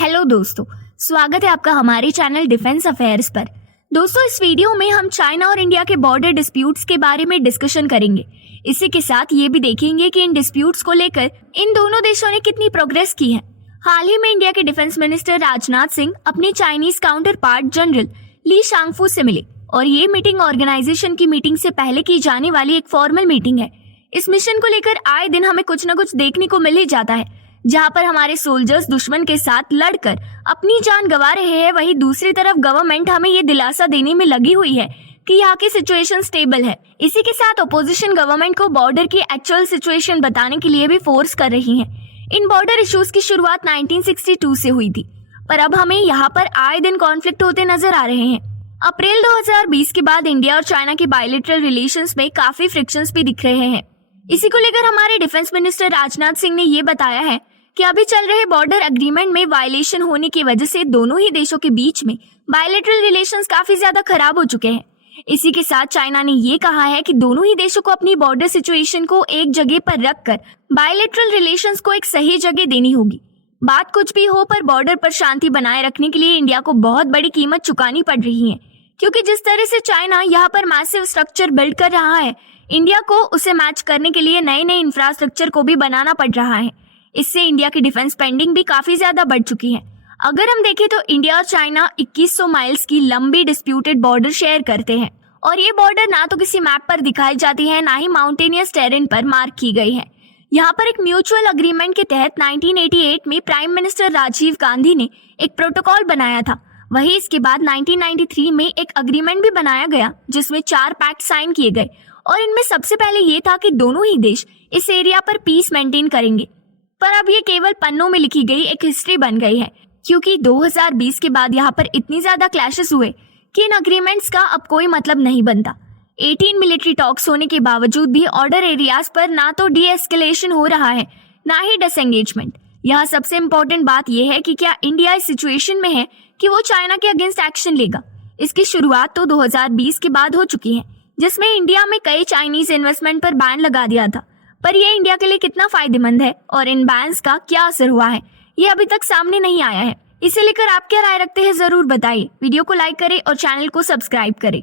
Hello दोस्तों, स्वागत है आपका हमारे चैनल डिफेंस अफेयर्स पर। दोस्तों, इस वीडियो में हम चाइना और इंडिया के बॉर्डर डिस्प्यूट्स के बारे में डिस्कशन करेंगे। इसी के साथ ये भी देखेंगे कि इन डिस्प्यूट्स को लेकर इन दोनों देशों ने कितनी प्रोग्रेस की है। हाल ही में इंडिया के डिफेंस मिनिस्टर राजनाथ सिंह अपने Chinese counter part general Li Shangfu से मिले और ये मीटिंग ऑर्गेनाइजेशन की मीटिंग से पहले की जाने वाली एक फॉर्मल मीटिंग है। इस मिशन को लेकर आए दिन हमें कुछ न कुछ देखने को मिल ही जाता है, जहां पर हमारे सोल्जर्स दुश्मन के साथ लड़कर अपनी जान गंवा रहे हैं। वहीं दूसरी तरफ गवर्नमेंट हमें ये दिलासा देने में लगी हुई है कि यहाँ की सिचुएशन स्टेबल है। इसी के साथ ऑपोजिशन गवर्नमेंट को बॉर्डर की एक्चुअल सिचुएशन बताने के लिए भी फोर्स कर रही है। इन बॉर्डर इश्यूज की शुरुआत 1962 से हुई थी, पर अब हमें यहाँ पर आए दिन कॉन्फ्लिक्ट होते नजर आ रहे हैं। अप्रैल 2020 के बाद इंडिया और चाइना के बायलैटरल रिलेशंस में काफी फ्रिक्शंस भी दिख रहे हैं। इसी को लेकर हमारे डिफेंस मिनिस्टर राजनाथ सिंह ने ये बताया है कि अभी चल रहे बॉर्डर एग्रीमेंट में वायलेशन होने की वजह से दोनों ही देशों के बीच में बायलैटरल रिलेशंस काफी ज्यादा खराब हो चुके हैं। इसी के साथ चाइना ने ये कहा है कि दोनों ही देशों को अपनी बॉर्डर सिचुएशन को एक जगह पर रखकर बायलैटरल रिलेशंस को एक सही जगह देनी होगी। बात कुछ भी हो, पर बॉर्डर पर शांति बनाए रखने के लिए इंडिया को बहुत बड़ी कीमत चुकानी पड़ रही है, क्योंकि जिस तरह से चाइना यहाँ पर मैसिव स्ट्रक्चर बिल्ड कर रहा है, इंडिया को उसे मैच करने के लिए नए नए इंफ्रास्ट्रक्चर को भी बनाना पड़ रहा है। इससे इंडिया की डिफेंस स्पेंडिंग भी काफी ज्यादा बढ़ चुकी है। अगर हम देखें तो इंडिया और चाइना 2100 माइल्स की लंबी डिस्प्यूटेड बॉर्डर शेयर करते हैं और ये बॉर्डर ना तो किसी मैप पर दिखाई जाती है, ना ही माउंटेनियस टेरेन पर मार्क की गई है। यहाँ पर एक म्यूचुअल अग्रीमेंट के तहत 1988 में प्राइम मिनिस्टर राजीव गांधी ने एक प्रोटोकॉल बनाया था। वहीं इसके बाद 1993 में एक अग्रीमेंट भी बनाया गया, जिसमें 4 पैक्ट साइन किए गए और इनमें सबसे पहले ये था कि दोनों ही देश इस एरिया पर पीस मेंटेन करेंगे। पर अब ये केवल पन्नों में लिखी गई एक हिस्ट्री बन गई है, क्योंकि 2020 के बाद यहाँ पर इतनी ज्यादा क्लैशेस हुए कि इन अग्रीमेंट्स का अब कोई मतलब नहीं बनता। 18 मिलिट्री टॉक्स होने के बावजूद भी ऑर्डर एरियाज पर ना तो डी एस्केलेशन हो रहा है, ना ही डिसएंगेजमेंट। यहाँ सबसे इम्पोर्टेंट बात यह है कि क्या इंडिया इस सिचुएशन में है कि वो चाइना के अगेंस्ट एक्शन लेगा। इसकी शुरुआत तो 2020 के बाद हो चुकी है, जिसमें इंडिया में कई चाइनीज इन्वेस्टमेंट पर बैन लगा दिया था। पर यह इंडिया के लिए कितना फायदेमंद है और इन बैन्स का क्या असर हुआ है, ये अभी तक सामने नहीं आया है। इसे लेकर आप क्या राय रखते हैं, जरूर बताइए। वीडियो को लाइक करें और चैनल को सब्सक्राइब करें।